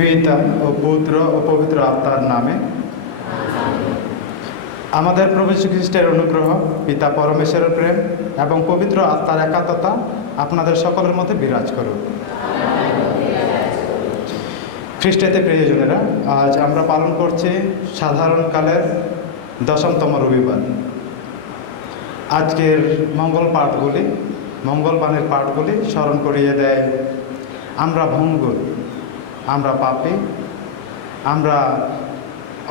পিতা ও পুত্র ও পবিত্র আত্মার নামে। আমাদের প্রভু যীশু খ্রিস্টের অনুগ্রহ, পিতা পরমেশ্বরের প্রেম এবং পবিত্র আত্মার একাত্মতা আপনাদের সকলের মধ্যে বিরাজ করুক। খ্রিস্টেতে প্রিয়জনেরা, আজ আমরা পালন করছি সাধারণকালের 10তম রবিবার। আজকের মঙ্গলবাণের পাঠগুলি স্মরণ করিয়ে দেয় আমরা ভঙ্গুর, আমরা পাপী, আমরা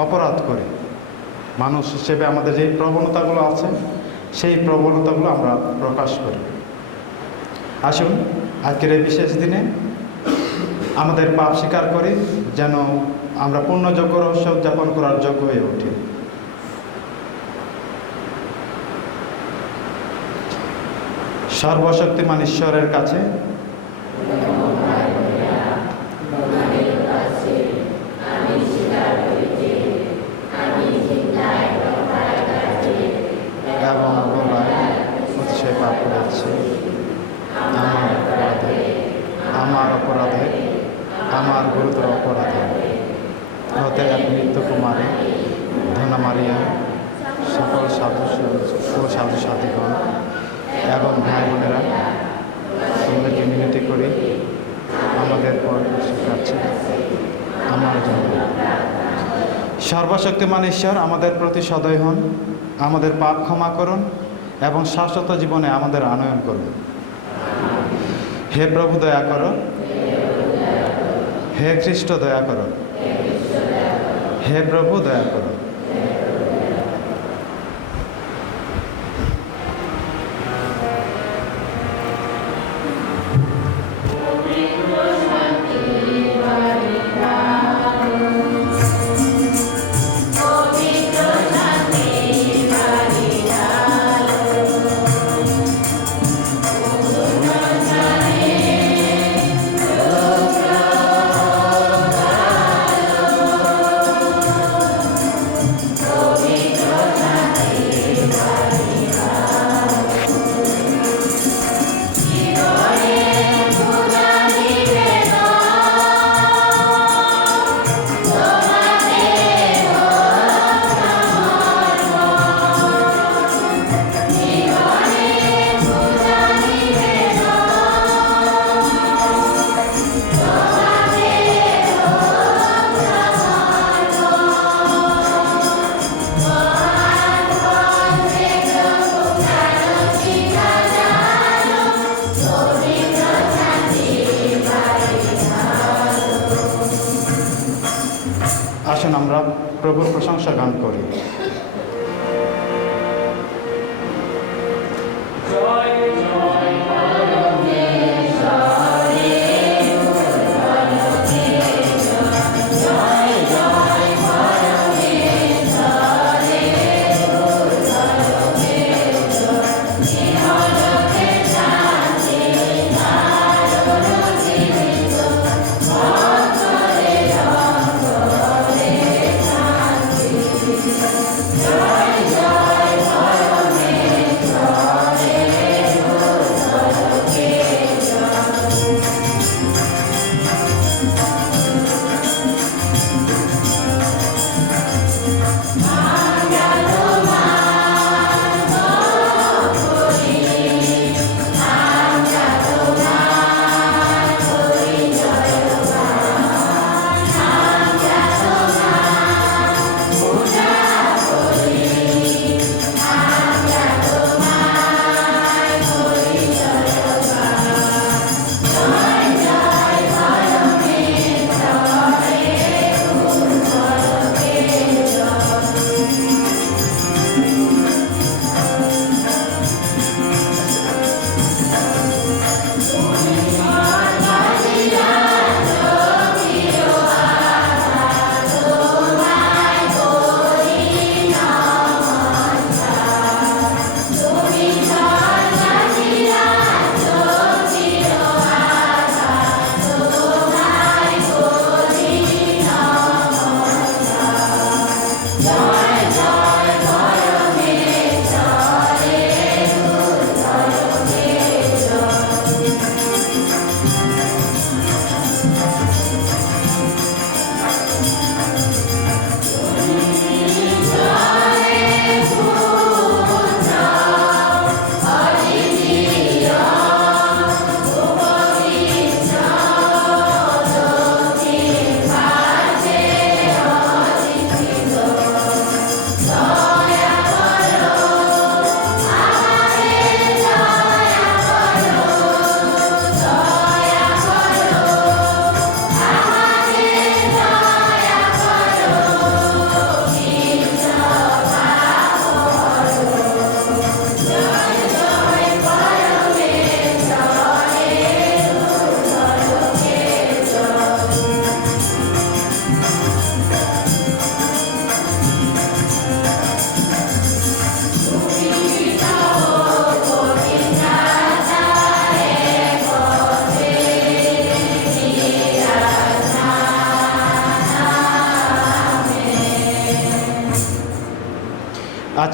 অপরাধ করি। মানুষ হিসেবে আমাদের যেই প্রবণতাগুলো আছে সেই প্রবণতাগুলো আমরা প্রকাশ করি। আসুন আজকের এই বিশেষ দিনে আমাদের পাপ স্বীকার করি, যেন আমরা পূর্ণযোগ্য রহস্য উদযাপন করার যোগ্য হয়ে উঠি। সর্বশক্তিমান ঈশ্বরের কাছে এবং উৎসে পাপ করেছি, আমার গুরুতর অপরাধে হতে এক মৃত্যু কুমারে ধনা মারিয়া সকল সাধু সাথীগণ এবং ভাই বোনেরা, তোমাদেরকে মিনতি করি আমাদের পর কাছে আমার জন্য। সর্বশক্তিমান ঈশ্বর আমাদের প্রতি সদয় হন, আমাদের পাপ ক্ষমা করুন এবং শাশ্বত জীবনে আমাদের আনয়ন করুন। হে প্রভু দয়া করো, হে খ্রিস্ট দয়া করো, হে প্রভু দয়া করো। আসুন আমরা প্রভুর প্রশংসা গান করি।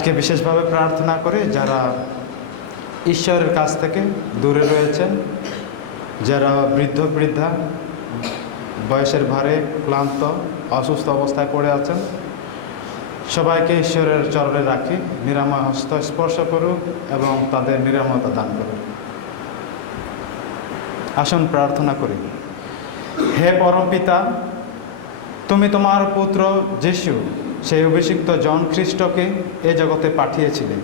আজকে বিশেষভাবে প্রার্থনা করে যারা ঈশ্বরের কাছ থেকে দূরে রয়েছেন, যারা বৃদ্ধ বৃদ্ধা বয়সের ভারে ক্লান্ত অসুস্থ অবস্থায় পড়ে আছেন, সবাইকে ঈশ্বরের চরণে রাখি, নিরাময় হস্ত স্পর্শ করুক এবং তাদের নিরাময়তা দান করুক। আসুন প্রার্থনা করি। হে পরমপিতা, তুমি তোমার পুত্র যিশু, সেই অভিষিক্ত জন খ্রিস্টকে এ জগতে পাঠিয়েছিলেন।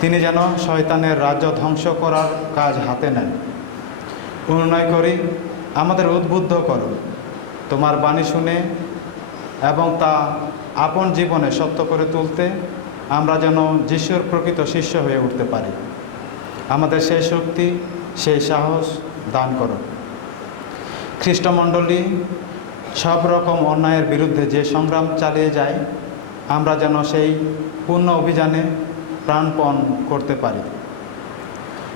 তিনি যেন শয়তানের রাজ্য ধ্বংস করার কাজ হাতে নেন। অনুনয় করি, আমাদের উদ্বুদ্ধ করো তোমার বাণী শুনে এবং তা আপন জীবনে সত্য করে তুলতে আমরা যেন যিশুর প্রকৃত শিষ্য হয়ে উঠতে পারি। আমাদের সেই শক্তি, সেই সাহস দান করো। খ্রিস্টমণ্ডলী সব রকম অন্যায়ের বিরুদ্ধে যে সংগ্রাম চালিয়ে যায়, আমরা যেন সেই পূর্ণ অভিযানে প্রাণপণ করতে পারি।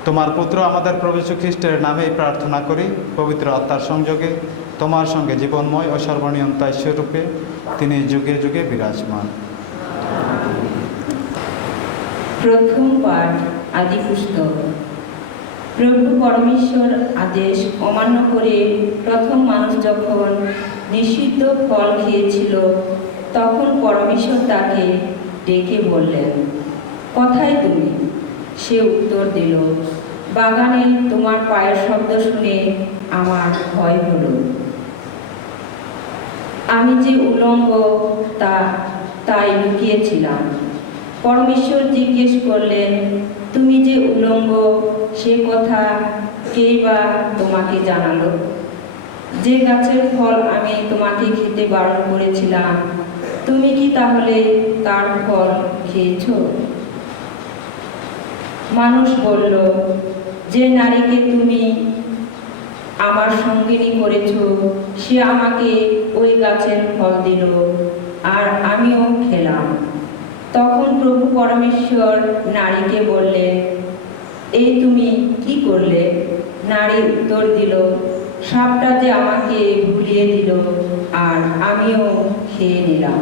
তোমার পুত্র আমাদের প্রভু যীশু খ্রিস্টের নামেই প্রার্থনা করি, পবিত্র আত্মার সংযোগে তোমার সঙ্গে জীবনময় ও সর্বনিয়ন্তা ঈশ্বররূপে তিনি যুগে যুগে বিরাজমান। প্রথম পাঠ, আদি পুস্তক। প্রভু পরমেশ্বর আদেশ অমান্য করে প্রথম মানুষ যখন নিষিদ্ধ ফল খেয়েছিল, তখন পরমেশ্বর তাকে ডেকে বললেন, কোথায় তুমি? সে উত্তর দিল, বাগানে তোমার পায়ের শব্দ শুনে আমার ভয় হলো। আমি যে উলঙ্গ তাই লুকিয়েছিলাম। পরমেশ্বর জিজ্ঞেস করলেন, তুমি যে উলঙ্গ সে কথা কেই বা তোমাকে জানালো? যে গাছের ফল আমি তোমাকে খেতে বারণ করেছিলাম, তুমি কি তাহলে তার ফল খেয়েছ? মানুষ বলল, যে নারীকে তুমি আমার সঙ্গিনী করেছ, সে আমাকে ওই গাছের ফল দিল, আর আমিও খেলাম। তখন প্রভু পরমেশ্বর নারীকে বললেন, এই তুমি কি করলে? নারী উত্তর দিল, সাপটা যে আমাকে ভুলিয়ে দিল, আর আমিও খেয়ে নিলাম।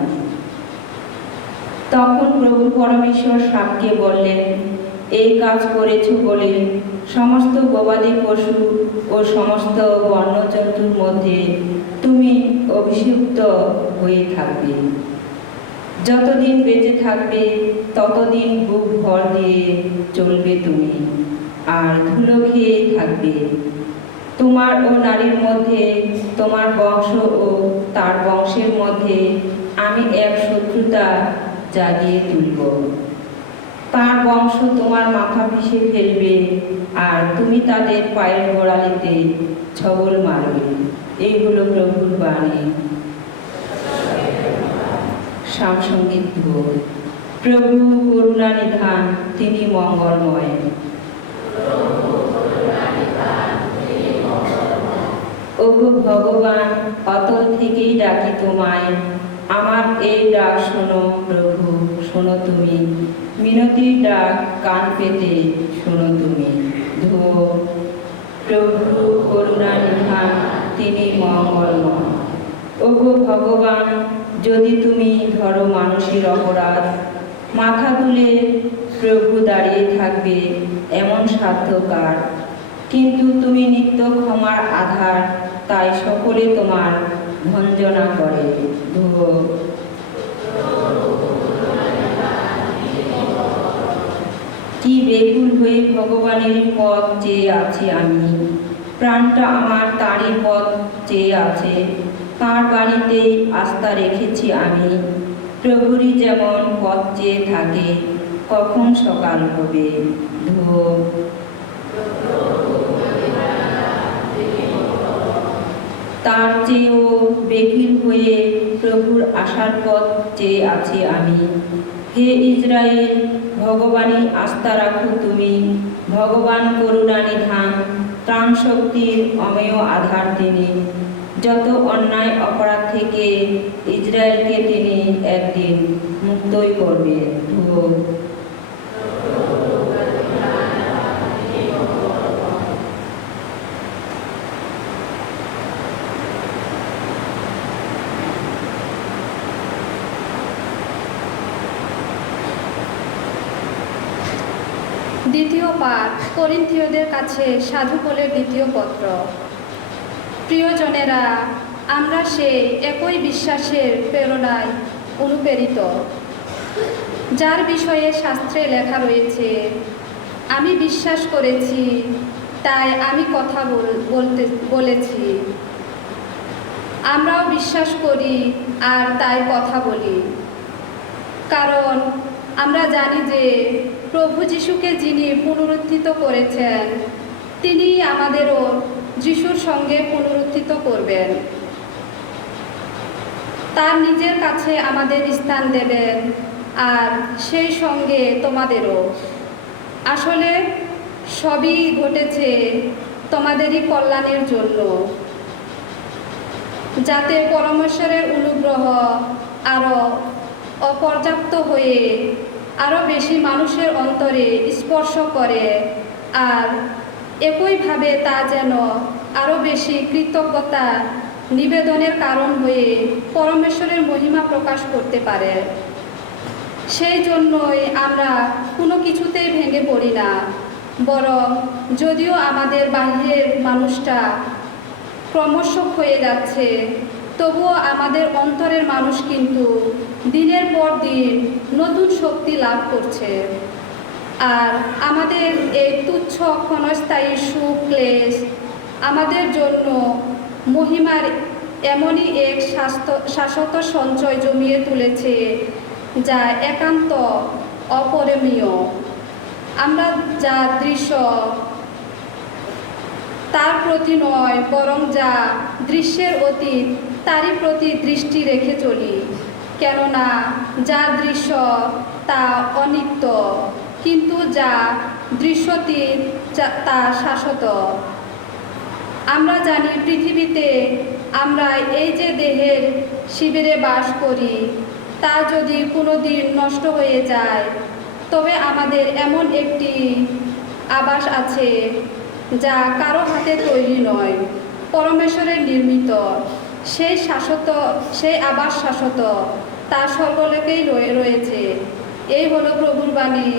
তখন প্রভু পরমেশ্বর সাপকে বললেন, এই কাজ করেছ বলে সমস্ত গবাদি পশু ও সমস্ত বন্যজন্তুর মধ্যে তুমি অভিষিক্ত হয়ে থাকবে। যতদিন বেঁচে থাকবে ততদিন বুক ভর দিয়ে চলবে তুমি, আর ধুলো খেয়ে থাকবে। তোমার ও নারীর মধ্যে, তোমার বংশ ও তার বংশের মধ্যে আমি এক শত্রুতা জাগিয়ে তুলব। তার বংশ তোমার মাথা পিষে ফেলবে, আর তুমি তাদের পায়ের গোড়ালিতে ছবল মারবে। এই হলো প্রভুর বাণী। সামসঙ্গীত বোধ। প্রভু করুণা নিধান, তিনি মঙ্গলময়। ওগো ভগবান, অতল থেকেই ডাকি তোমায়, আমার এই ডাক শোনো প্রভু, শোনো তুমি। মিনতির ডাক কান পেতে শোনো তুমি। ধো প্রভু করুণা নিধান, তিনি মঙ্গলময়। ওগো ভগবান, যদি তুমি ধরো মানুষের অপরাধ, মাথা তুলে প্রভু দাঁড়িয়ে থাকবে এমন সাধ্য কার? কিন্তু তুমি নিত্য ক্ষমার আধার, তাই সকলে তোমার ভঞ্জনা করে। ধো কি বেকুল হয়ে ভগবানের পথ চেয়ে আছি আমি, প্রাণটা আমার তারই পথ চেয়ে আছে। তাঁর বাণীতেই আস্থা রেখেছি আমি। প্রভুরই যেমন পথ চেয়ে থাকে, কখন সকাল হবে। ধো তার চেয়েও বেকুল হয়ে প্রভুর আশার পথ চেয়ে আছি আমি। হে ইসরায়েল, ভগবানই আস্থা রাখো তুমি। ভগবান করুণা নিধান, ত্রাণ শক্তির অমেয় আধার তিনি। যত অন্যায় অপরাধ থেকে ইসরায়েলকে তিনি একদিন মুক্তই করবে। ধো দ্বিতীয় পাঠ করিন্থীয়দের কাছে সাধু পলের দ্বিতীয় পত্র। প্রিয়জনেরা, আমরা সেই একই বিশ্বাসের প্রেরণায় অনুপ্রেরিত, যার বিষয়ে শাস্ত্রে লেখা রয়েছে, আমি বিশ্বাস করেছি তাই আমি কথা বলেছি। আমরাও বিশ্বাস করি আর তাই কথা বলি, কারণ আমরা জানি যে প্রভু যিশুকে যিনি পুনরুত্থিত করেছেন, তিনি আমাদেরও যিশুর সঙ্গে পুনরুত্থিত করবেন। তার নিজের কাছে আমাদের স্থান দেবেন আর সেই সঙ্গে তোমাদেরও। আসলে সবই ঘটেছে তোমাদেরই কল্যাণের জন্য, যাতে পরমেশ্বরের অনুগ্রহ আরও অপর্যাপ্ত হয়ে আরও বেশি মানুষের অন্তরে স্পর্শ করে, আর একইভাবে তা যেন আরও বেশি কৃতজ্ঞতা নিবেদনের কারণ হয়ে পরমেশ্বরের মহিমা প্রকাশ করতে পারে। সেই জন্যই আমরা কোনো কিছুতেই ভেঙে পড়ি না, বরং যদিও আমাদের বাহিরের মানুষটা ক্রমশ হয়ে যাচ্ছে, তবুও আমাদের অন্তরের মানুষ কিন্তু দিনের পর দিন নতুন শক্তি লাভ করছে। আর আমাদের এই তুচ্ছ ক্ষণস্থায়ী সুখ ক্লেশ আমাদের জন্য মহিমার এমনই এক শাশ্বত সঞ্চয় জমিয়ে তুলেছে, যা একান্ত অপরিমেয়। আমরা যা দৃশ্য তার প্রতি নয়, বরং যা দৃশ্যের অতীত তারই প্রতি দৃষ্টি রেখে চলি, কেননা যা দৃশ্য তা অনিত্য, কিন্তু যা দৃশ্যতীত তা শাশ্বত। আমরা জানি পৃথিবীতে আমরা এই যে দেহের শিবিরে বাস করি, তা যদি কোনো দিন নষ্ট হয়ে যায়, তবে আমাদের এমন একটি আবাস আছে যা কারো হাতে তৈরি নয়, পরমেশ্বরের নির্মিত। সেই আবাস শাশ্বত, তা সর্বলোকেই রয়েছে। এই হলো প্রভুর বাণী।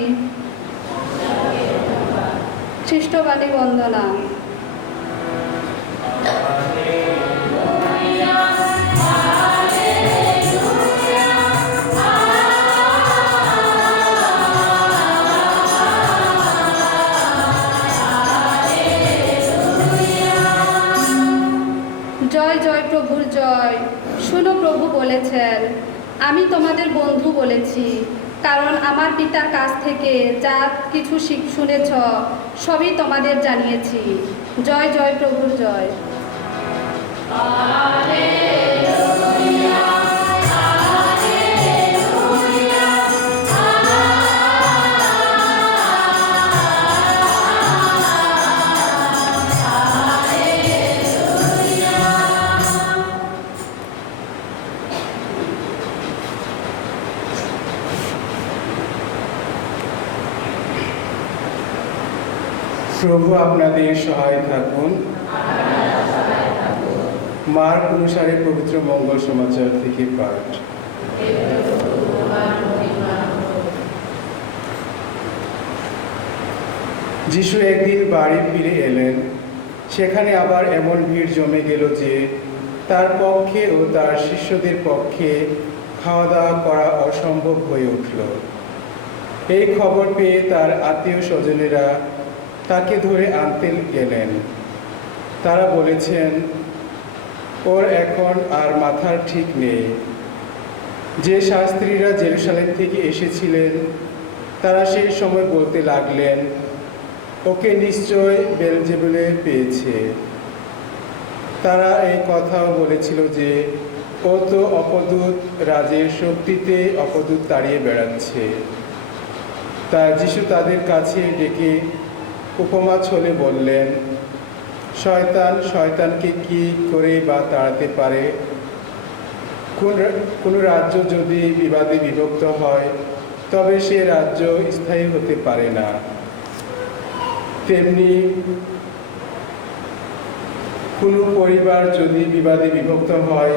খ্রিস্টবাণী বন্দনা। জয় জয় প্রভুর জয়। শুনো, প্রভু বলেছেন, আমি তোমাদের বন্ধু বলেছি, কারণ আমার পিতার কাছ থেকে যা কিছু শুনেছ সবই তোমাদের জানিয়েছি। জয় জয় প্রভুর জয়। প্রভু আপনাদের সহায় থাকুন। মার্ক অনুসারে পবিত্র মঙ্গল সমাচার থেকে পাঠ। যিশু একদিন বাড়ি ফিরে এলেন। সেখানে আবার এমন ভিড় জমে গেল যে তার পক্ষে ও তার শিষ্যদের পক্ষে খাওয়া দাওয়া করা অসম্ভব হয়ে উঠল। এই খবর পেয়ে তার আত্মীয় স্বজনেরা তাকে ধরে আনতে গেলেন। তারা বলেছেন, ওর এখন আর মাথার ঠিক নেই। যে শাস্ত্রীরা জেরুসালেম থেকে এসেছিলেন তারা সেই সময় বলতে লাগলেন, ওকে নিশ্চয় বেলজেবুলে পেয়েছে। তারা এই কথাও বলেছিল যে ও তো অপদূত রাজের শক্তিতে অপদূত তাড়িয়ে বেড়াচ্ছে। তা যিশু তাদের কাছে ডেকে উপমা ছলে বললেন, শয়তান শয়তানকে কি করে বা তাড়াতে পারে? কোন রাজ্য যদি বিবাদে বিভক্ত হয় তবে সে রাজ্য স্থায়ী হতে পারে না। তেমনি কোনো পরিবার যদি বিবাদে বিভক্ত হয়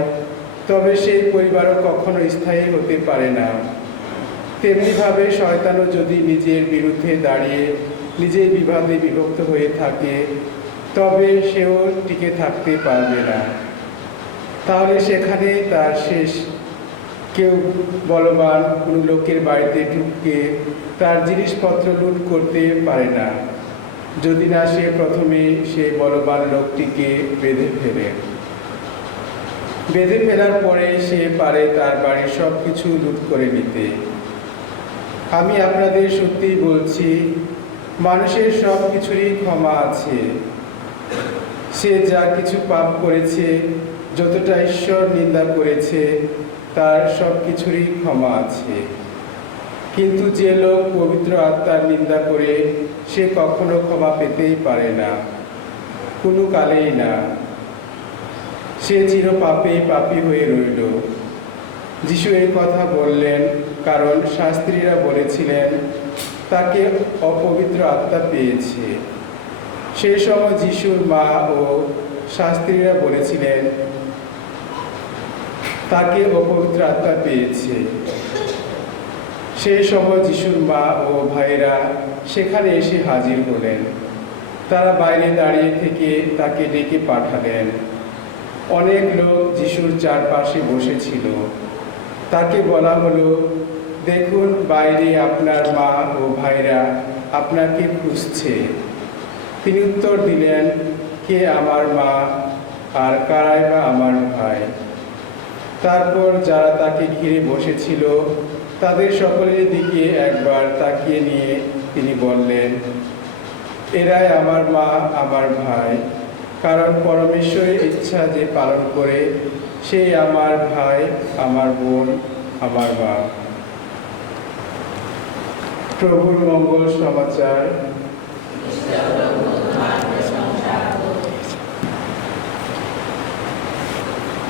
তবে সেই পরিবারও কখনো স্থায়ী হতে পারে না। তেমনিভাবে শয়তানও যদি নিজের বিরুদ্ধে দাঁড়িয়ে নিজেই বিবাদে বিভক্ত হয়ে থাকে, তবে সেও টিকে থাকতে পারবে না। তাহলে সেখানে তার শেষ। কেউ বলবান কোনো লোকের বাড়িতে ঢুকে তার জিনিসপত্র লুট করতে পারে না, যদি না সে প্রথমে সেই বলবান লোকটিকে বেঁধে ফেলার পরে সে পারে তার বাড়ির সব কিছু লুট করে নিতে। আমি আপনাদের সত্যি বলছি, মানুষের সব কিছুরই ক্ষমা আছে। সে যা কিছু পাপ করেছে, যতটা ঈশ্বর নিন্দা করেছে, তার সব কিছুরই ক্ষমা আছে। কিন্তু যে লোক পবিত্র আত্মার নিন্দা করে, সে কখনো ক্ষমা পেতেই পারে না, কোনো কালেই না। সে চিরপাপেই পাপী হয়ে রইল। যিশু এই কথা বললেন কারণ শাস্ত্রীরা বলেছিলেন তাকে অপবিত্র আত্মা পেয়েছে। সেই সময় যিশুর মা ও শাস্ত্রীরা বলেছিলেন তাকে অপবিত্র আত্মা পেয়েছে। সেই সময় যিশুর মা ও ভাইরা সেখানে এসে হাজির হলেন। তারা বাইরে দাঁড়িয়ে থেকে তাকে ডেকে পাঠালেন। অনেক লোক যিশুর চারপাশে বসেছিল। তাকে বলা হলো, দেখুন বাইরে আপনার মা ও ভাইরা আপনাকে খুঁজছে। তিনি উত্তর দিলেন, কে আমার মা আর কারাই বা আমার ভাই? তারপর যারা তাকে ঘিরে বসেছিল তাদের সকলের দিকে একবার তাকিয়ে নিয়ে তিনি বললেন, এরাই আমার মা আমার ভাই, কারণ পরমেশ্বরের ইচ্ছা যে পালন করে সেই আমার ভাই, আমার বোন, আমার মা। প্রভুর মঙ্গল সমাচার।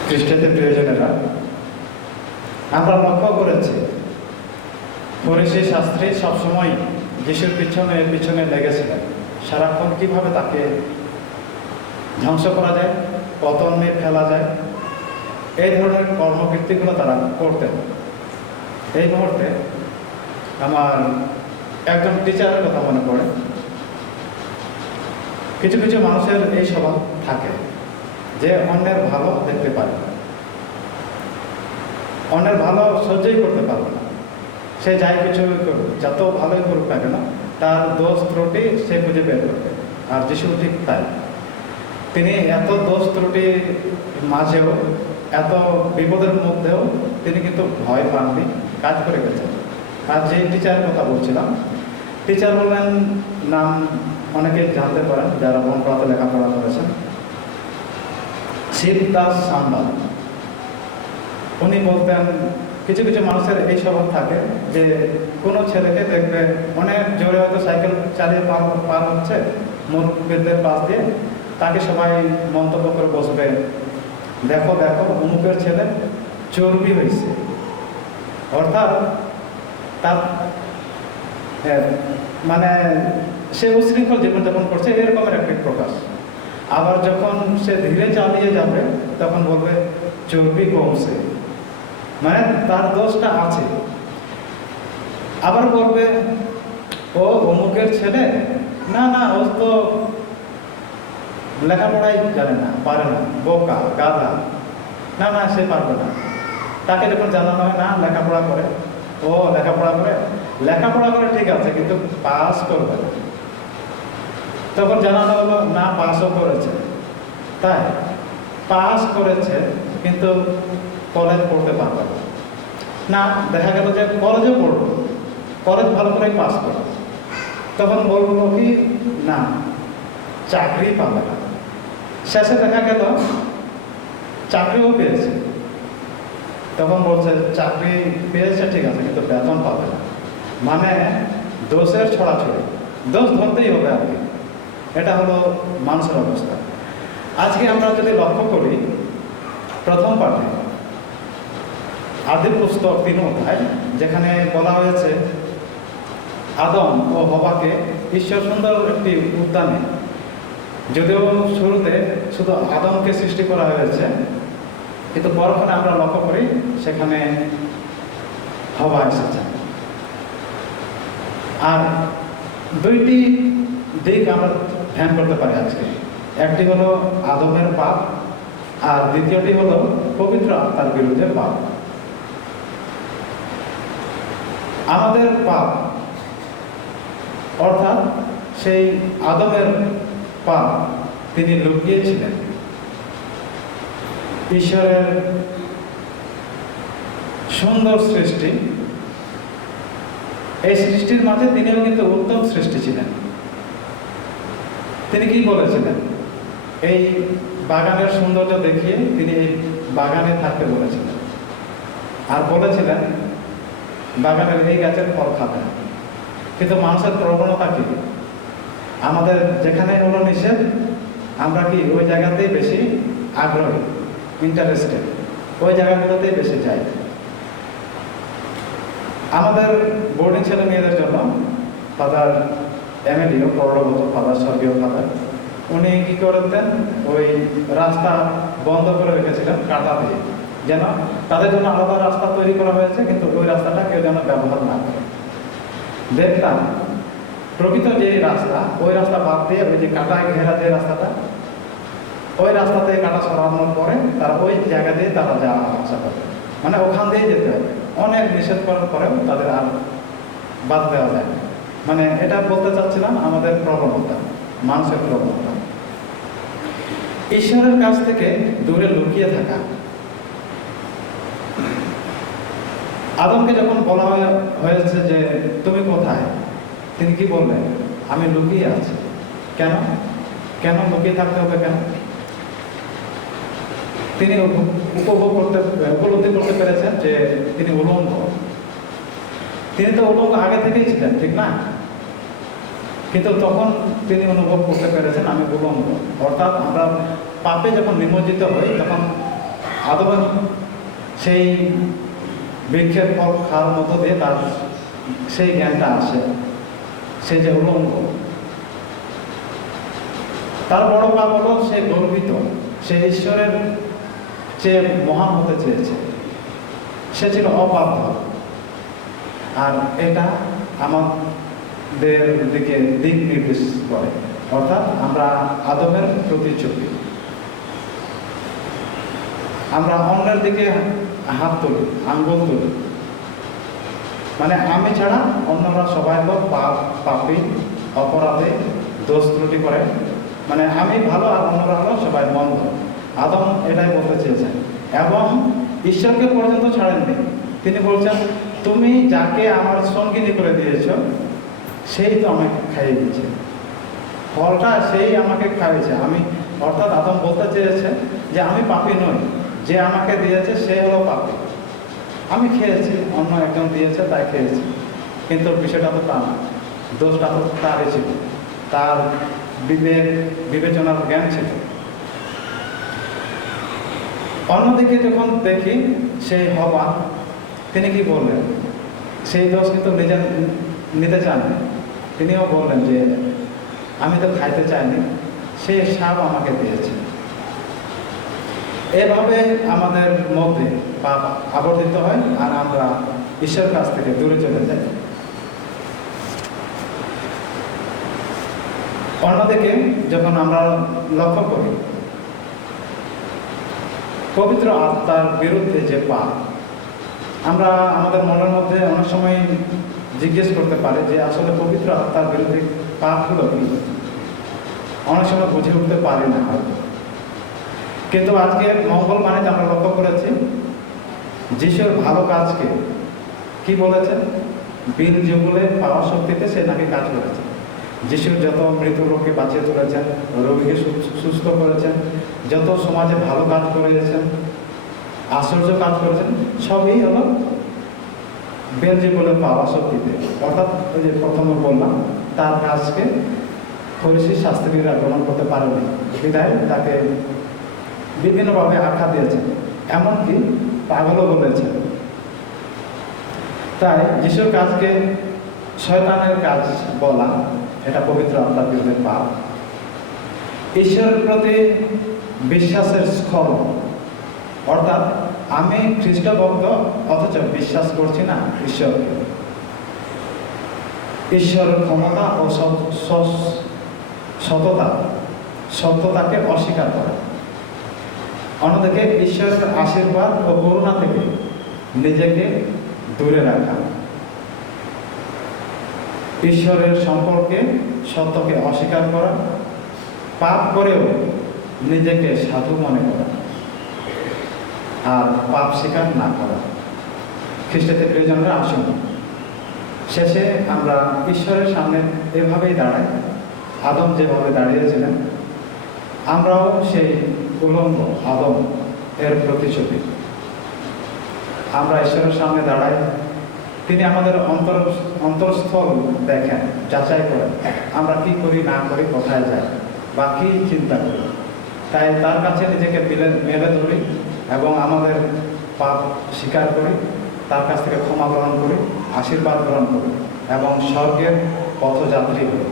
খ্রিস্টানদের প্রিয়জনেরা, আমরা লক্ষ্য করেছি ফরিসি শাস্ত্রী সবসময় যিশুর পিছনে পিছনে লেগেছিলেন, সারাক্ষণ কিভাবে তাকে ধ্বংস করা যায়, পতনে ফেলা যায়, এই ধরনের কর্মকীর্তিগুলো তারা করতেন। এই মুহূর্তে আমার একজন টিচারের কথা মনে পড়ে। কিছু কিছু মানুষের এই স্বভাব থাকে যে অন্যের ভালো দেখতে পারে না, অন্যের ভালো সহ্যই করতে পারবে না। সে যাই কিছু করুক, যত ভালোই করুক না কেন, তার দোষ ত্রুটি সে খুঁজে বের করবে। আর যিশু ঠিক তাই, তিনি এত দোষ ত্রুটির মাঝেও, এত বিপদের মধ্যেও তিনি কিন্তু ভয় পাননি, কাজ করে গেছেন। আর যে টিচারের কথা বলছিলাম, টিচার বললেন, নাম অনেকে জানতে পারেন যারা বনপাড়াতে লেখাপড়া করেছেন, শিবদাস সান্যাল। উনি বলতেন, কিছু কিছু মানুষের এই স্বভাব থাকে যে কোনো ছেলেকে দেখবে অনেক জোরে হয়তো সাইকেল চালিয়ে পার হচ্ছে মুরব্বিদের পাশ দিয়ে, তাকে সবাই মন্তব্য করে বসবে, দেখো দেখো অমুকের ছেলে চর্বি হয়েছে। অর্থাৎ তার মানে সে উশৃঙ্খল জীবনযাপন করছে, এরকমের একটি প্রকাশ। আবার যখন সে ধীরে চালিয়ে যাবে তখন বলবে চর্বি কমছে, মানে তার দোষটা আছে। আবার বলবে ও অমুকের ছেলে, না না ও তো লেখাপড়াই জানে না, পারে না, বোকা গাধা, না না সে পারবে না। তাকে যখন জানানো হয় না লেখাপড়া করে, ও লেখাপড়া করে ঠিক আছে কিন্তু পাস করবে না, তখন জানানো হলো না পাসও করেছে। তাই পাস করেছে কিন্তু কলেজ পড়তে পারবে না। না, দেখা গেল যে কলেজেও পড়বে, কলেজ ভালো করে পাস করে, তখন বলবো কি না চাকরি পাবে না। শেষে দেখা গেল চাকরিও পেয়েছে, তখন বলছে চাকরি পেয়েছে ঠিক আছে কিন্তু বেতন পাবে না। মানে দোষের ছড়াছড়ি, দোষ ধরতেই হবে আর কি। এটা হলো মানুষের অবস্থা। আজকে আমরা যদি লক্ষ্য করি, প্রথম পাঠে আদি পুস্তক 3 অধ্যায়, যেখানে বলা হয়েছে আদম ও হওয়াকে ঈশ্বর সুন্দর একটি উদ্যানে, যদিও শুরুতে শুধু আদমকে সৃষ্টি করা হয়েছে, কিন্তু পরক্ষণে আমরা লক্ষ্য করি সেখানে হওয়া এসেছে। আর দুইটি দিক আমরা ধ্যান করতে পারি আজকে। একটি হলো আদমের পাপ, আর দ্বিতীয়টি হলো পবিত্র আত্মার বিরুদ্ধে পাপ। আমাদের পাপ অর্থাৎ সেই আদমের পাপ তিনি লুকিয়েছিলেন। ঈশ্বরের সুন্দর সৃষ্টি, এই সৃষ্টির মাঝে তিনিও কিন্তু উত্তম সৃষ্টি ছিলেন। তিনি কি বলেছিলেন? এই বাগানের সৌন্দর্য দেখিয়ে তিনি এই বাগানে থাকতে বলেছিলেন, আর বলেছিলেন বাগানের এই গাছের ফল খাবেন। কিন্তু মানুষের প্রবণতা কি? আমাদের যেখানে হলো নিষেধ, আমরা কি ওই জায়গাতেই বেশি আগ্রহী, ইন্টারেস্টেড, ওই জায়গাগুলোতেই বেশি যাই। আমাদের বোর্ডিং ছেলে মেয়েদের জন্য ফাদার এমএলইও পরলোকগত ফাদার, স্বর্গীয় ফাদার, উনি কি করতেন? ওই রাস্তা বন্ধ করে রেখেছিলেন কাঁটা দিয়ে, যেন তাদের জন্য আলাদা রাস্তা তৈরি করা হয়েছে, কিন্তু ওই রাস্তাটা কেউ যেন ব্যবহার না করে। দেখতাম প্রকৃত যে রাস্তা, ওই রাস্তা বাদ দিয়ে ওই যে কাঁটায় ঘেরা যে রাস্তাটা, ওই রাস্তাতে কাঁটা সরানোর পরে তারা ওই জায়গা দিয়ে তারা যাওয়া আসা করে, মানে ওখান দিয়ে যেতে হবে। অনেক নিষেধ করার পরেও তাদের আর বাদ দেওয়া যায় না। মানে এটা বলতে চাচ্ছিলাম আমাদের প্রবণতা, মানুষের প্রবণতা, ঈশ্বরের কাছ থেকে দূরে লুকিয়ে থাকা। আদমকে যখন বলা হয়েছে যে তুমি কোথায়, তিনি কি বললেন? আমি লুকিয়ে আছি। কেন? কেন লুকিয়ে থাকতে হবে? কেন? তিনি উপলব্ধি করতে পেরেছেন যে তিনি উলঙ্গ। তিনি তো উলঙ্গ আগে থেকেই ছিলেন, ঠিক না? কিন্তু তখন তিনি অনুভব করতে পেরেছেন আমি উলঙ্গ। অর্থাৎ আমরা পাপে যখন নিমজ্জিত হই, তখন আদমের সেই বৃক্ষের ফল খাওয়ার মধ্য দিয়ে তার সেই জ্ঞানটা আসে, সে যে উলঙ্গ। তার বড় পাপ হলো সে গর্বিত, সে ঈশ্বরের চেয়ে মহান হতে চেয়েছে, সে ছিল অবাধ্য। আর এটা আমাদের দিকে দিক নির্দেশ করে, অর্থাৎ আমরা আদমের প্রতিচ্ছবি। আমরা অন্যের দিকে হাত তুলি, আঙ্গুল তুলি, মানে আমি ছাড়া অন্যরা সবাই তো পাপী, অপরাধে, দোষ ত্রুটি করে, মানে আমি ভালো আর অন্যরা হলো সবাই মন্দ। আদম এটাই বলতে চেয়েছেন, এবং ঈশ্বরকে পর্যন্ত ছাড়েননি। তিনি বলছেন তুমি যাকে আমার সঙ্গিনী করে দিয়েছ সেই তো আমাকে খাইয়ে দিয়েছে, ফলটা সেই আমাকে খাইয়েছে। আমি অর্থাৎ আদম বলতে চেয়েছে যে আমি পাপী নই, যে আমাকে দিয়েছে সে হলো পাপী। আমি খেয়েছি, অন্য একজন দিয়েছে তাই খেয়েছি, কিন্তু বিষয়টা তো তা না, দোষটা তো তারই ছিল, তার বিবেচনার জ্ঞান ছিল। অন্যদিকে যখন দেখি সেই হওয়া, তিনি কি বললেন? সেই দোষ কিন্তু নিতে চাননি। তিনিও বললেন যে আমি তো খাইতে চাইনি, সে সাপ আমাকে দিয়েছে। এভাবে আমাদের মধ্যে পাপ আবর্তিত হয়, আর আমরা ঈশ্বরের কাছ থেকে দূরে চলে যাই। অন্যদিকে যখন আমরা লক্ষ্য করি পবিত্র আত্মার বিরুদ্ধে যে পাপ, আমরা আমাদের মনের মধ্যে অনেক সময় জিজ্ঞেস করতে পারি যে আসলে পবিত্র আত্মার বিরুদ্ধে পাপগুলো কি? অনেক সময় বুঝে উঠতে পারি না হয়তো। কিন্তু আজকে মঙ্গল মানে আমরা লক্ষ্য করেছি যিশুর ভালো কাজকে কি বলেছেন? বিন যুগলে পাওয়া শক্তিতে সে নাকি কাজ করেছে। যিশুর যত মৃত লোককে বাঁচিয়ে তুলেছেন, রোগীকে সুস্থ করেছেন, যত সমাজে ভালো কাজ করেছেন, আশ্চর্য কাজ করেছেন, সবই হলো বেলজেবুলে পাওয়া শক্তিতে। অর্থাৎ ওই যে প্রথমে বললাম, তার কাজকে ফরিসি শাস্ত্রীরা গ্রহণ করতে পারেনি, বিধায় তাকে বিভিন্নভাবে আখ্যা দিয়েছেন, এমনকি পাগলও বলেছেন। তাই যিশুর কাজকে শয়তানের কাজ বলা, এটা পবিত্র আত্মার বিরুদ্ধে পাপ। ঈশ্বরের প্রতি বিশ্বাসের স্খলন, অর্থাৎ আমি খ্রিস্ট ভক্ত অথচ বিশ্বাস করছি না ঈশ্বরকে। ঈশ্বরের ক্ষমতা ও সত্যতাকে অস্বীকার করা। অন্যদিকে ঈশ্বরের আশীর্বাদ ও করুণা থেকে নিজেকে দূরে রাখা। ঈশ্বরের সম্পর্কে সত্যকে অস্বীকার করা, পাপ করেও নিজেকে সাধু মনে করা আর পাপ স্বীকার না করা। খ্রিস্টদের প্রিয়জনরা, আসুন শেষে আমরা ঈশ্বরের সামনে এভাবেই দাঁড়াই, আদম যেভাবে দাঁড়িয়েছিলেন। আমরাও সেই উলঙ্গ আদম এর প্রতিচ্ছবি। আমরা ঈশ্বরের সামনে দাঁড়াই, তিনি আমাদের অন্তরস্থল দেখেন, যাচাই করেন আমরা কি করি না করি, কোথায় যাই বা কি চিন্তা করি। তাই তার কাছে নিজেকে মেলে ধরি এবং আমাদের পাপ স্বীকার করি, তার কাছ থেকে ক্ষমা গ্রহণ করি, আশীর্বাদ গ্রহণ করি এবং স্বর্গের পথযাত্রী হই।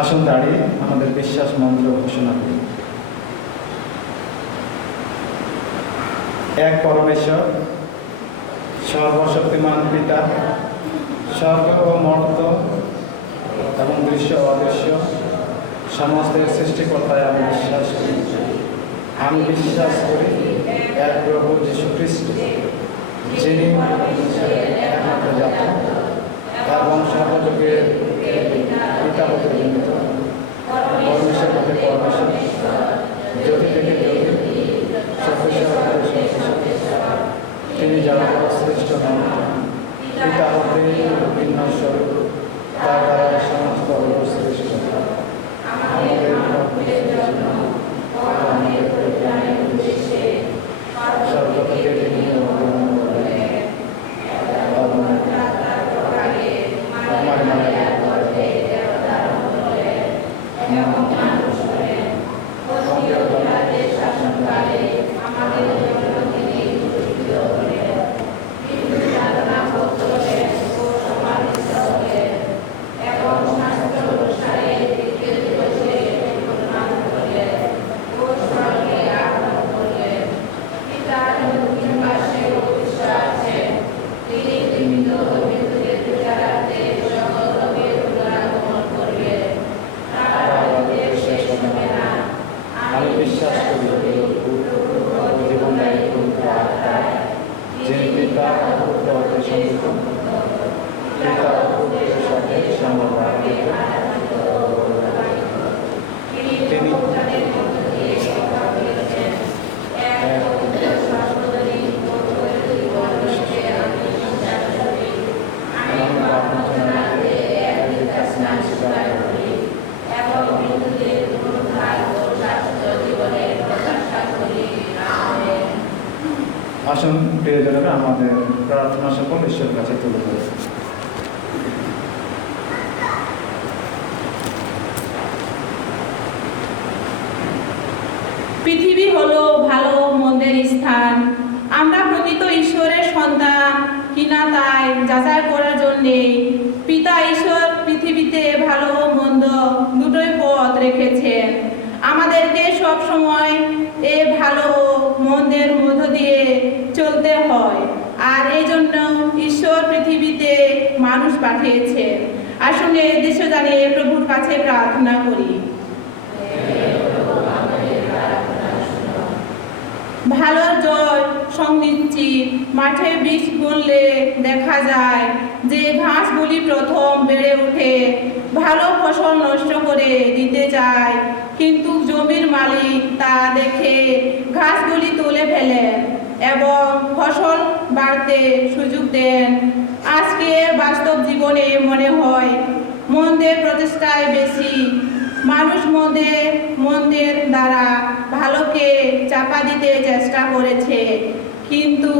আসুন দাঁড়িয়ে আমাদের বিশ্বাস মন্ত্র ঘোষণা করি। এক পরমেশ্বর, সর্বশক্তিমান পিতা, স্বর্গ ও মর্ত এবং দৃশ্য অদৃশ্য সমস্ত সৃষ্টিকর্তায় আমি বিশ্বাস করি। আমি বিশ্বাস করি এক প্রভু যীশু খ্রিস্ট, যিনি একমাত্র জাতি এবং সর্বযুগের পিতা হতে জন্মিত, পরমেশ্বর হতে পরমেশ্বর, জ্যোতি থেকে জ্যোতি, সত্যেশ্বর হতে সত্যেশ্বর। তিনি যারা শ্রেষ্ঠ নন, পিতা হতে ভিন্ন স্বরূপ, তার দ্বারা সমস্ত হল শ্রেষ্ঠ। আমাদের সর্ব থেকে তিনি অবলম্বন করেন এবং আমার মনে আমি বিশ্বাস করি জীবনদায়ী যিনি পিতা পুত্র হতে সংযুক্ত, পিতা পুত্রের সাথে সমবাহিত, তিনি আসুন প্রিয়জনেরা, আমাদের প্রার্থনা সকল ঈশ্বরের কাছে তুলে ধরে। পৃথিবী হলো ভালো মন্দের স্থান। আমরা প্রকৃত ঈশ্বরের সন্তান কিনা তাই যাচাই করার জন্যে পিতা ঈশ্বর পৃথিবীতে ভালো ও মন্দ দুটোই পথ রেখেছেন। আমাদেরকে সব সময় এ ভালো ও মন্দের মধ্য দিয়ে চলতে হয়, আর এই জন্য ঈশ্বর পৃথিবীতে মানুষ পাঠিয়েছে। আসুন এই উদ্দেশ্য জানিয়ে প্রভুর কাছে প্রার্থনা করি। ভালো জয় সুনিশ্চিত। মাঠে বীজ বুনলে দেখা যায় যে ঘাসগুলি প্রথম বেড়ে ওঠে, ভালো ফসল নষ্ট করে দিতে চায়, কিন্তু জমির মালিক তা দেখে ঘাসগুলি তুলে ফেলেন এবং ফসল বাড়তে সুযোগ দেন। আজকে বাস্তব জীবনে মনে হয় মন্দের প্রচেষ্টায় বেশি। মানুষ মন্দের দ্বারা ভালোকে চাপা দিতে চেষ্টা করেছে, কিন্তু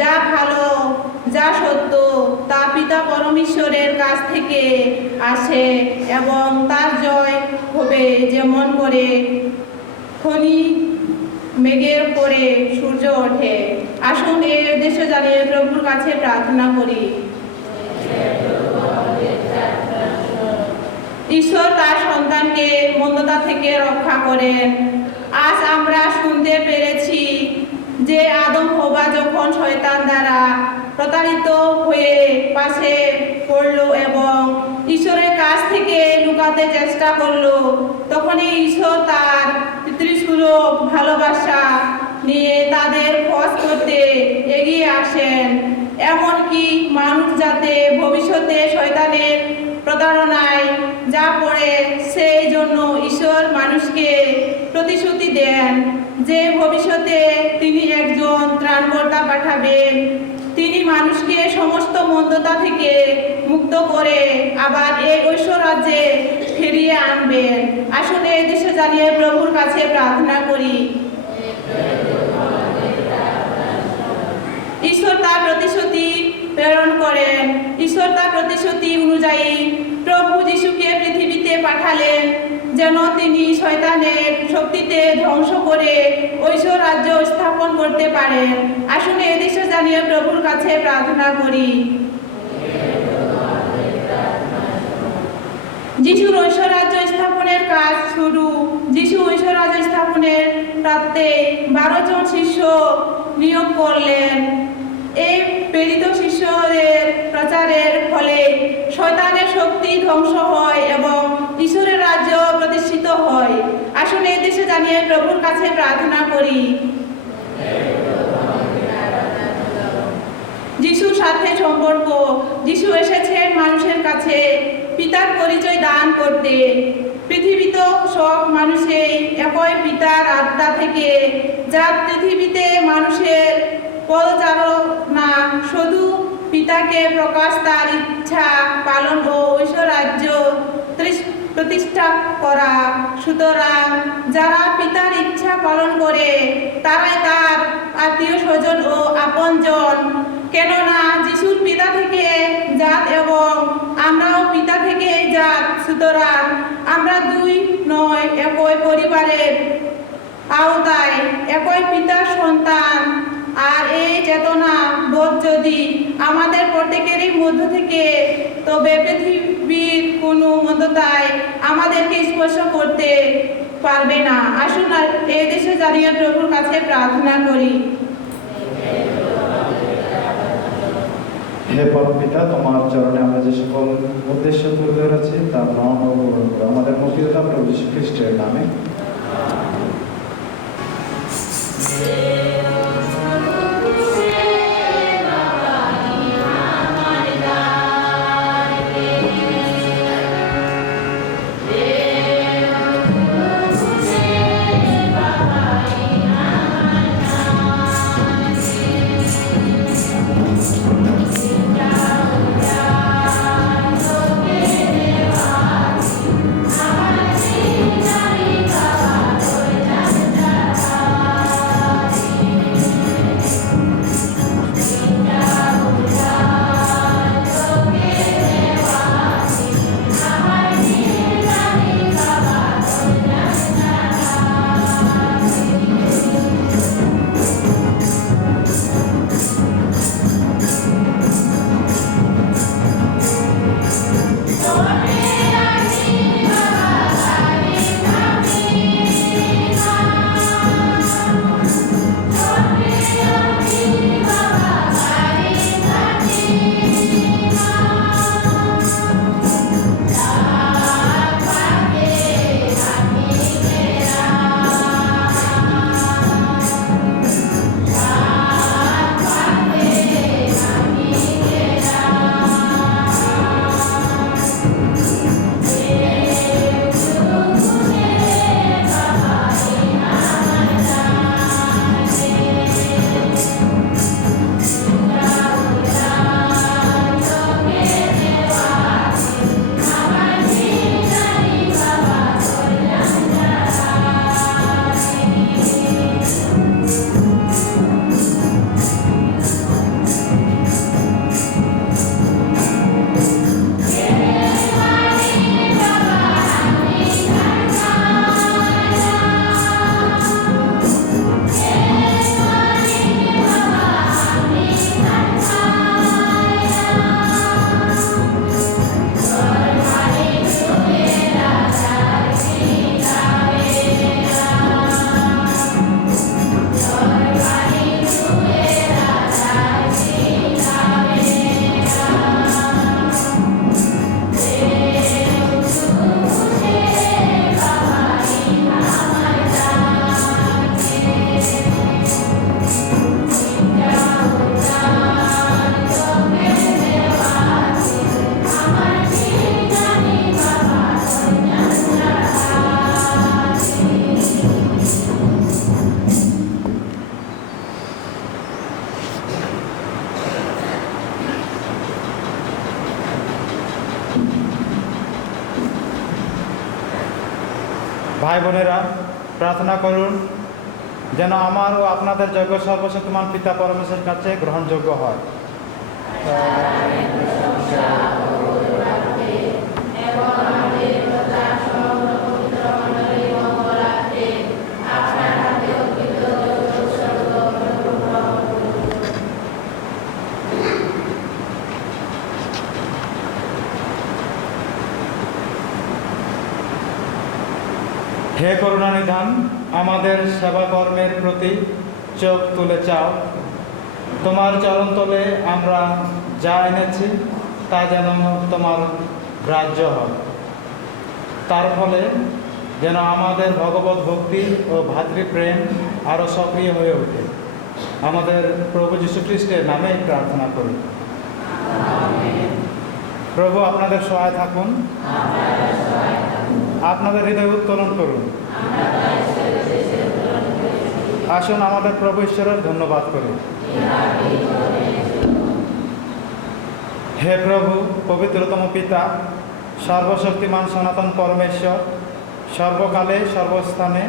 যা ভালো, যা সত্য তা পিতা পরমেশ্বরের কাছ থেকে আসে এবং তার জয় হবে যেমন করে খনি মেঘের পরে সূর্য ওঠে। আসুন এই উদ্দেশ্য জানিয়ে প্রভুর কাছে প্রার্থনা করি। ঈশ্বর তার সন্তানকে মন্দতা থেকে রক্ষা করেন। আজ আমরা শুনতে পেরেছি যে আদম হওয়া যখন শয়তান দ্বারা প্রতারিত হয়ে পাশে পড়লো এবং ঈশ্বরের কাছ থেকে লুকাতে চেষ্টা করলো, তখনই ঈশ্বর তার পিতৃসুলভ ভালোবাসা নিয়ে তাদের খোঁজ করতে এগিয়ে আসেন, এমনকি মানুষ যাতে ভবিষ্যতে শয়তানের প্রতারণায় যা পড়ে সেই জন্য ঈশ্বর মানুষকে প্রতিশ্রুতি দেন যে ভবিষ্যতে তিনি একজন ত্রাণকর্তা পাঠাবেন। তিনি মানুষকে সমস্ত মন্দতা থেকে মুক্ত করে আবার এই ঐশ্বরাজ্যে ফিরিয়ে আনবেন। আসুন এই দেশে জানিয়ে প্রভুর কাছে প্রার্থনা করি। ঈশ্বর তার প্রতিশ্রুতি প্রেরণ করেন। ঈশ্বর তার প্রতিশ্রুতি অনুযায়ী প্রভু যিশুকে পৃথিবীতে পাঠালেন যেন তিনি শয়তানের শক্তিতে ধ্বংস করে ঐশ্বরাজ্য স্থাপন করতে পারেন। আসুন এই দেশে জানিয়ে প্রভুর কাছে প্রার্থনা করি। যিশুর ঐশ্বরাজ্য স্থাপনের কাজ শুরু। যিশু ঐশ্বরাজ্য স্থাপনের প্রান্তে 12 জন শিষ্য নিয়োগ করলেন। এই প্রেরিত শিষ্যদের প্রচারের ফলে শয়তানের শক্তি ধ্বংস হয় এবং ঈশ্বরের রাজ্য প্রতিষ্ঠিত হয়। আসুন এই দেশে জানিয়ে প্রভুর কাছে প্রার্থনা করি। যিশুর সাথে সম্পর্ক। যিশু এসেছেন মানুষের কাছে পিতার পরিচয় দান করতে। পৃথিবীতে সব মানুষই একই পিতার আত্মা থেকে, যা পৃথিবীতে মানুষের পদচারণা শুধু পিতাকে প্রকাশ তার ইচ্ছা পালন ও ঐশ্বরাজ্য প্রতিষ্ঠা করা। সুতরাং যারা পিতার ইচ্ছা পালন করে তারাই তার আত্মীয় স্বজন ও আপনজন, কেননা যিশুর পিতা থেকে জাত এবং আমরাও পিতা থেকে জাত। সুতরাং আমরা দুই নয়, একই পরিবারের আওতায় একই পিতার সন্তান। আর এই চেতনা বোধ যদি আমাদের প্রত্যেকেরই মধ্য থেকে, তবে পৃথিবীর কোনো মন্দতায় আমাদেরকে স্পর্শ করতে পারবে না। আসুন এই দেশে জানিয়ে প্রভুর কাছে প্রার্থনা করি। হে পরমপিতা, তোমার চরণে আমরা যে সকল উদ্দেশ্য তুলে ধরেছি তার নাম আমাদের মুক্তিদাতা প্রভু যীশু খ্রিস্টের নামে। ভাই বোনেরা, প্রার্থনা করুন যেন আমার ও আপনাদের যজ্ঞ সর্বশক্তিমান পিতা পরমেশ্বরের কাছে গ্রহণযোগ্য হয়। হে করুণানিধান, আমাদের সেবা কর্মের প্রতি চোখ তুলে চাও। তোমার চরণতলে আমরা যা এনেছি তা যেন তোমার গ্রাহ্য হয়। তার ফলে যেন আমাদের ভগবত ভক্তি ও ভাতৃপ্রেম আরও সক্রিয় হয়ে ওঠে। আমাদের প্রভু যীশু খ্রিস্টের নামে প্রার্থনা করি। প্রভু আপনাদের সহায় থাকুন। আপনাদের হৃদয় উত্তোলন করুন। আসুন আমাদের প্রভু ঈশ্বরের ধন্যবাদ করি। হে প্রভু, পবিত্রতম পিতা, সর্বশক্তিমান সনাতন পরমেশ্বর, সর্বকালে সর্বস্থানে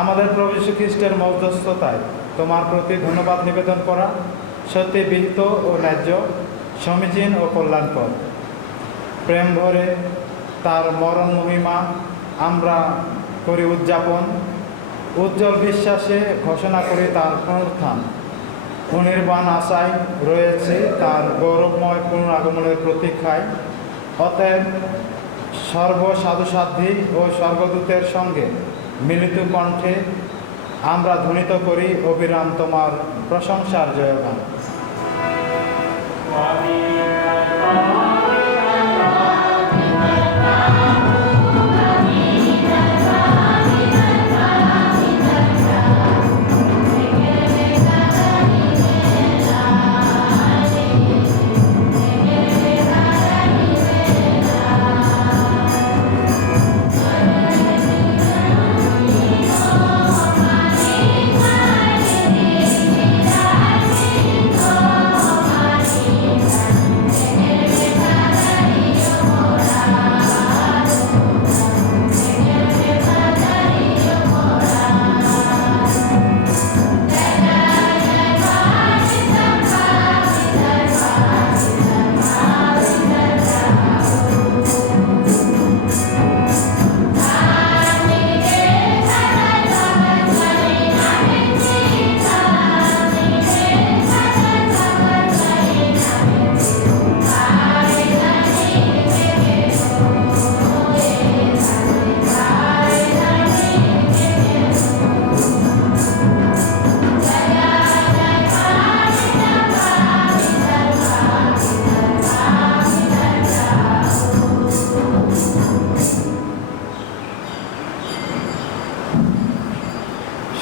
আমাদের প্রভু যীশু খ্রিস্টের মধ্যস্থতায় তোমার প্রতি ধন্যবাদ নিবেদন করা সত্যি বিহিত ও ন্যায্য, সমীচীন ও কল্যাণকর। প্রেম ভরে তার মরণ মহিমা আমরা করি উদযাপন, উজ্জ্বল বিশ্বাসে ঘোষণা করি তার পুনরুত্থান। অনির্বাণ আশায় রয়েছে তার গৌরবময় পুনরাগমনের প্রতীক্ষায়। অতএব সর্বসাধুসাধ্বী ও স্বর্গদূতের সঙ্গে মিলিত কণ্ঠে আমরা ধ্বনিত করি অবিরাম তোমার প্রশংসার জয়গান।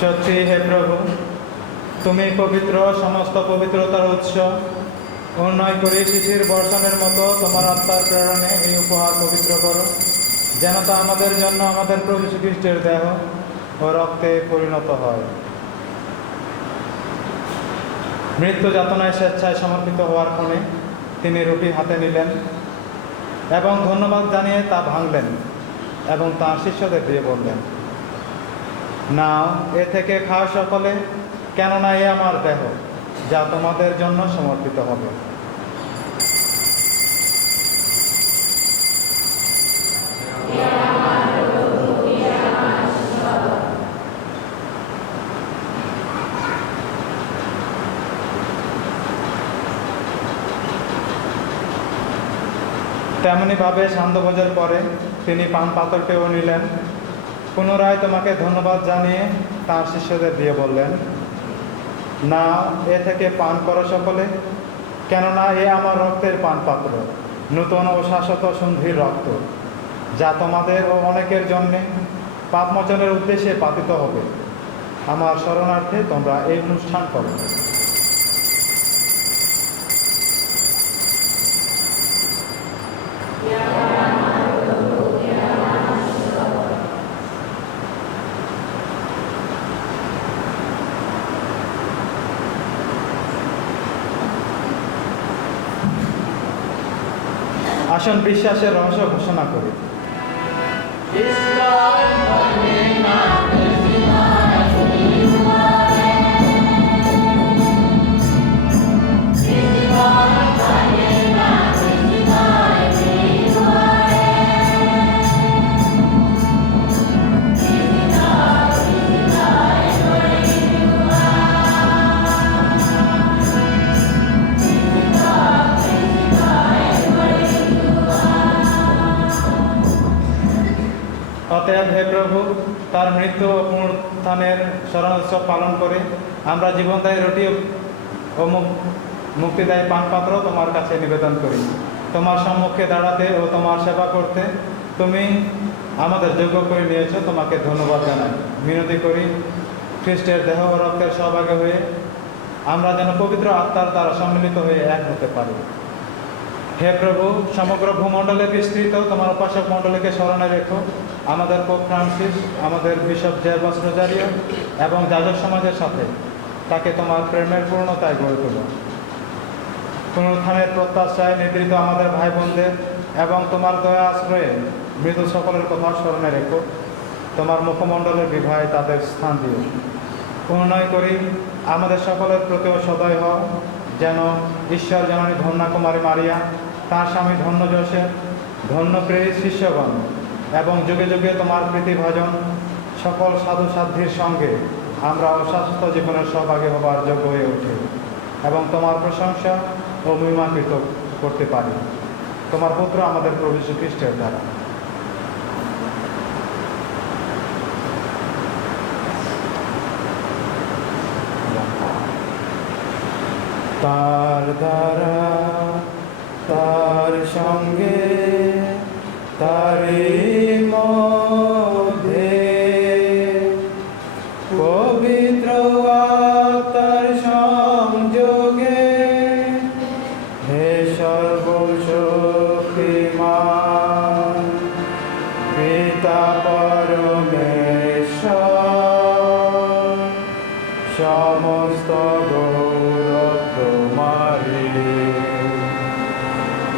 সত্যি হে প্রভু, তুমি পবিত্র, সমস্ত পবিত্রতার উৎস। উন্নয় করে শিশির বর্ষণের মতো তোমার আত্মার প্রেরণে এই উপহার পবিত্র করো, যেন তা আমাদের জন্য আমাদের প্রভু যীশু খ্রিস্টের দেহ ও রক্তে পরিণত হয়। মৃত্যু যাতনায় স্বেচ্ছায় সমর্পিত হওয়ার ক্ষণে তিনি রুটি হাতে নিলেন এবং ধন্যবাদ জানিয়ে তা ভাঙলেন এবং তাঁর শিষ্যদের দিয়ে বললেন, নাও, এ থেকে খাও সকলে, কেননা এ আমার দেহ, যা তোমাদের জন্য সমর্পিত হবে। তেমনিভাবে সান্ধ্যভোজের পরে তিনি পান পাত্রটিও নিলেন, পুনরায় তোমাকে ধন্যবাদ জানিয়ে তাঁর শিষ্যদের দিয়ে বললেন, না, এ থেকে পান করো সকলে, কেননা এ আমার রক্তের পান পাত্র, নূতন ও শাশ্বত সন্ধির রক্ত, যা তোমাদের ও অনেকের জন্যে পাপমোচনের উদ্দেশ্যে পাতিত হবে। আমার শরণার্থে তোমরা এই অনুষ্ঠান করো। আসুন বিশ্বাসের রহস্য ঘোষণা করি। অতএব হে প্রভু, তার মৃত্যু ও পুনরুত্থানের স্মরণ উৎসব পালন করে আমরা জীবনদায়ী রুটি ও মুক্তিদায়ী পানপাত্র তোমার কাছে নিবেদন করি। তোমার সম্মুখে দাঁড়াতে ও তোমার সেবা করতে তুমি আমাদের যোগ্য করে নিয়েছো, তোমাকে ধন্যবাদ জানাই। মিনতি করি খ্রিস্টের দেহ ও রক্তের সহভাগী হয়ে আমরা যেন পবিত্র আত্মার দ্বারা সম্মিলিত হয়ে এক হতে পারি। হে প্রভু, সমগ্র ভূমণ্ডলে বিস্তৃত তোমার উপাসক মণ্ডলীকে স্মরণে রেখো। আমাদের পোপ ফ্রান্সিস, আমাদের বিশপ জেরবাস রোজারিও এবং যাজক সমাজের সাথে তাকে তোমার প্রেমের পূর্ণতায় গড়ে তোলো। পুনরুত্থানের প্রত্যাশায় নিদ্রিত আমাদের ভাই বোনদের এবং তোমার দয়া আশ্রয়ে মৃত সকলের কথা স্মরণে রেখো। তোমার মুখমণ্ডলের বিভায় তাদের স্থান দিও। অনুনয় করি আমাদের সকলের প্রতিও সদয় হও, যেন ঈশ্বর জননী ধন্যা কুমারী মারিয়া, তাঁর স্বামী ধন্য যোসেফ, ধন্য প্রেরিত শিষ্যগণ এবং যুগে যুগে তোমার প্রীতিভাজন সকল সাধু সাধ্যির সঙ্গে আমরা অস্বাস্থ্য জীবনের সহভাগী হবার যোগ্য হয়ে উঠি এবং তোমার প্রশংসা ও মহিমাকৃত করতে পারি তোমার পুত্র আমাদের প্রভু যীশু খ্রিস্টের দ্বারা। তার দ্বারা, তার সঙ্গে, তারই মধ্যে পবিত্র আত্মার সংযোগে হে সর্বশক্তিমান পিতা পরমেশ্বর, সমস্ত গৌরব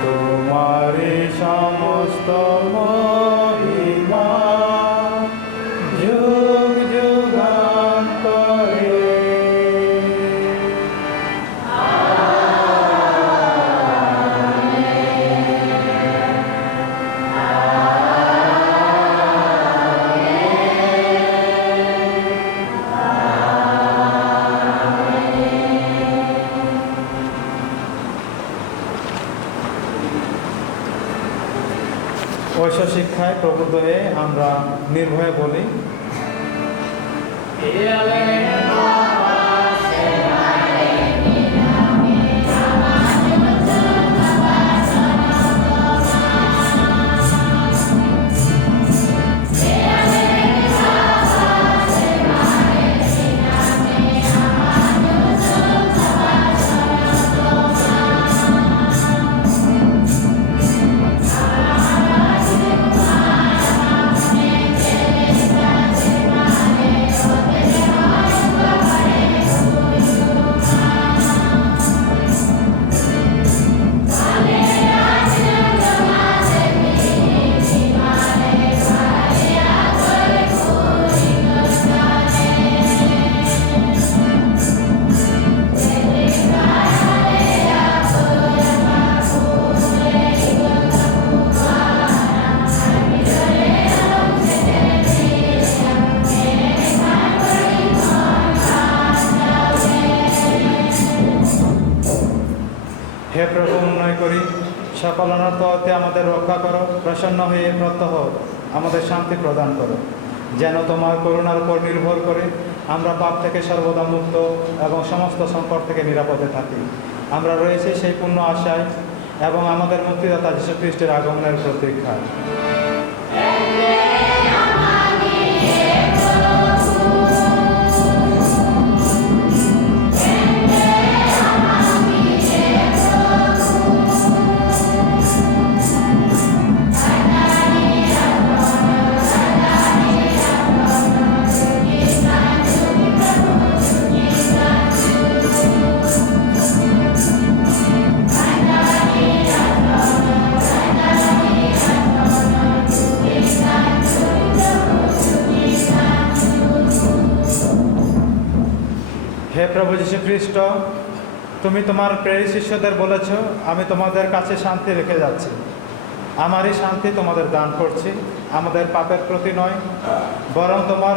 তোমারি সমস্ত মহিমা যুগ যুগান্তরে। ঐশ্ব শিক্ষায় প্রবুদ্ধ হয়ে আমরা নির্ভয়ে বলি, হে প্রভু, অনুনয় করি সকল অনর্থ হতে আমাদের রক্ষা করো, প্রসন্ন হয়ে প্রত্যহ আমাদের শান্তি প্রদান করো, যেন তোমার করুণার উপর নির্ভর করে আমরা পাপ থেকে সর্বদা মুক্ত এবং সমস্ত সংকট থেকে নিরাপদে থাকি। আমরা রয়েছি সেই পূর্ণ আশায় এবং আমাদের মুক্তিদাতা যীশু খ্রিস্টের আগমনের প্রতীক্ষায়। খ্রিস্ট, তুমি তোমার প্রিয় শিষ্যদের বলেছ, আমি তোমাদের কাছে শান্তি রেখে যাচ্ছি, আমারই শান্তি তোমাদের দান করছি, আমাদের পাপের প্রতি নয়, বরং তোমার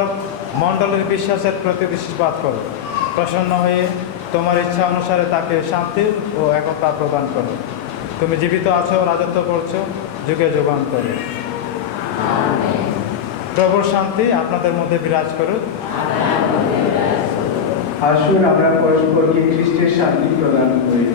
মণ্ডলীর বিশ্বাসের প্রতি দৃষ্টিপাত করো। প্রসন্ন হয়ে তোমার ইচ্ছা অনুসারে তাকে শান্তি ও একতা প্রদান করো। তুমি জীবিত আছো, রাজত্ব করছো যুগে যুগান্তরে। প্রভুর শান্তি আপনাদের মধ্যে বিরাজ করুক। আসুন আমরা পরস্পরকে খ্রিস্টের শান্তি প্রদান করি।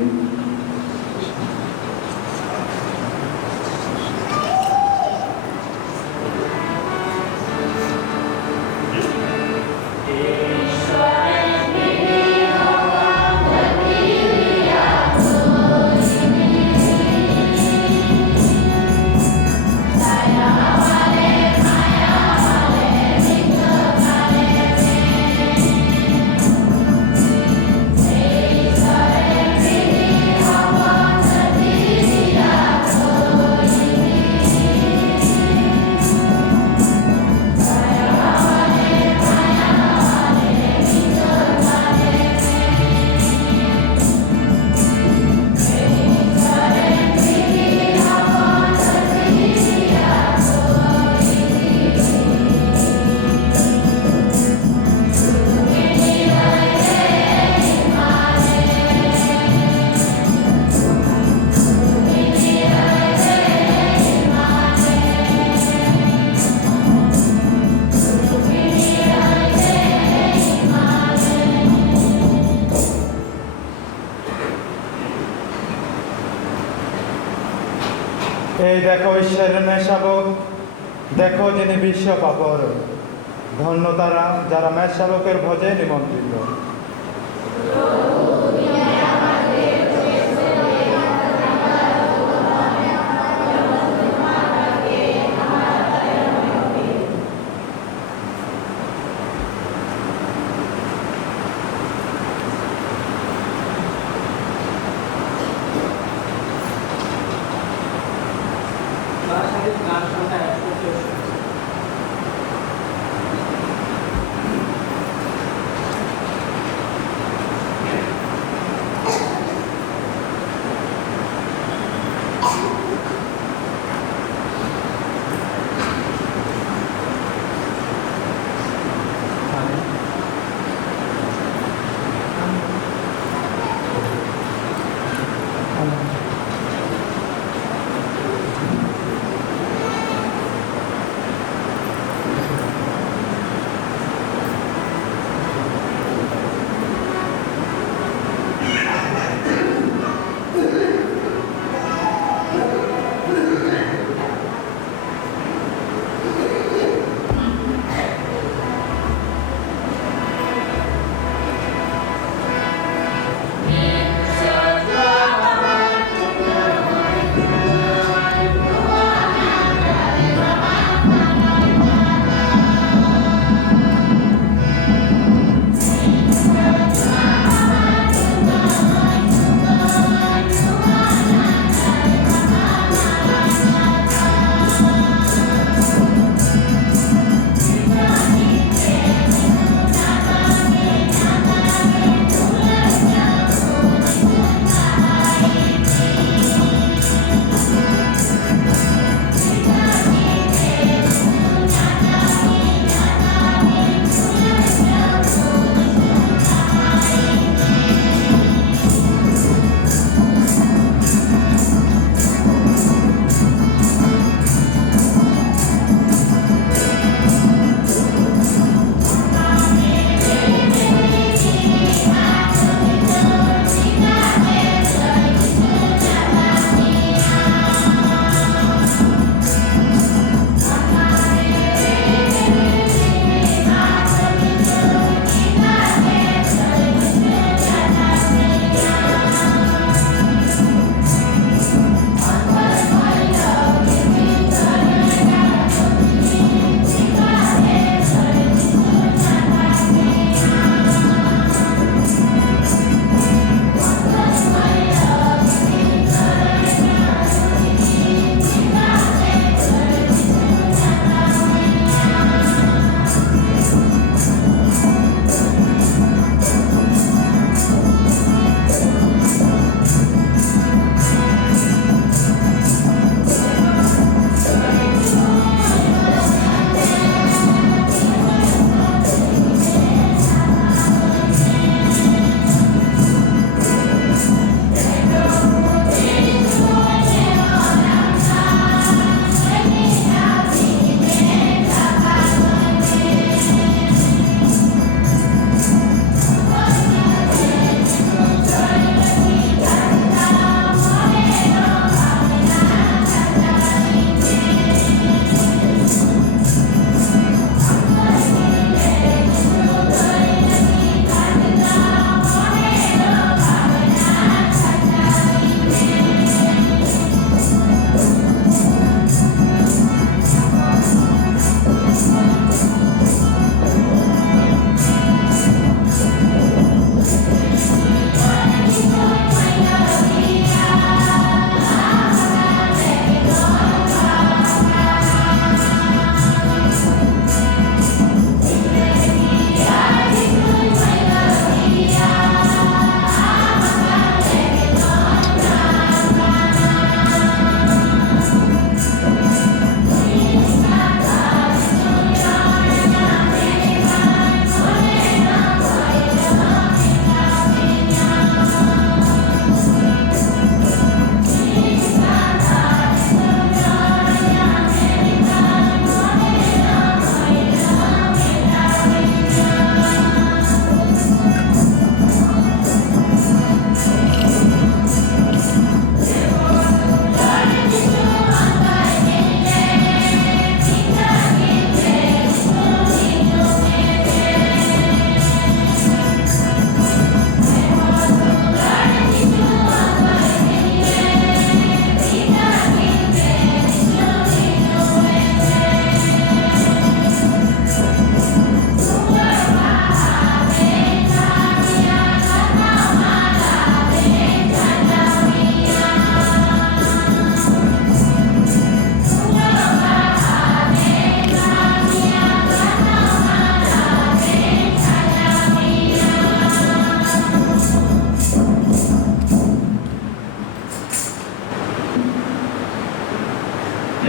এই দেখো ঈশ্বরের মেষশাবক, দেখো যিনি বিশ্ব পাপর। ধন্য তারা যারা মেষশাবকের ভোজে নিমন্ত্রিত।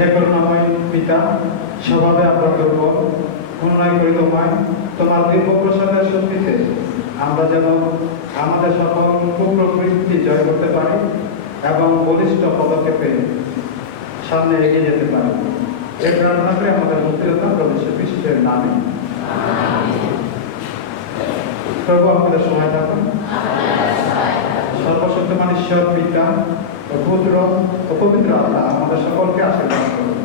হে করুণাময় পিতা, স্বভাবে আমরা দুর্বল, উন্নয় করি তোমায়, তোমার দীর্ঘ প্রসাদের শক্তিতে আমরা যেন আমাদের সকল কুপ্রবৃত্তি জয় করতে পারি এবং বলিষ্ঠ পদক্ষেপে সামনে এগিয়ে যেতে পারি। এই প্রার্থনা করে আমাদের মুক্তিযোদ্ধা প্রভু যীশু খ্রিস্টের নামে। প্রভু আমাদের সহায় থাকুন। সর্বশক্তিমান ঈশ্বর পিতা ও পুত্র ও পবিত্র আত্মা আমাদের সকলকে আশীর্বাদ করুন।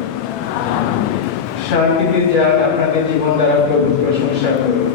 শান্তিতে যাক, আপনাদের জীবন দ্বারা প্রভু প্রশংসা করুন।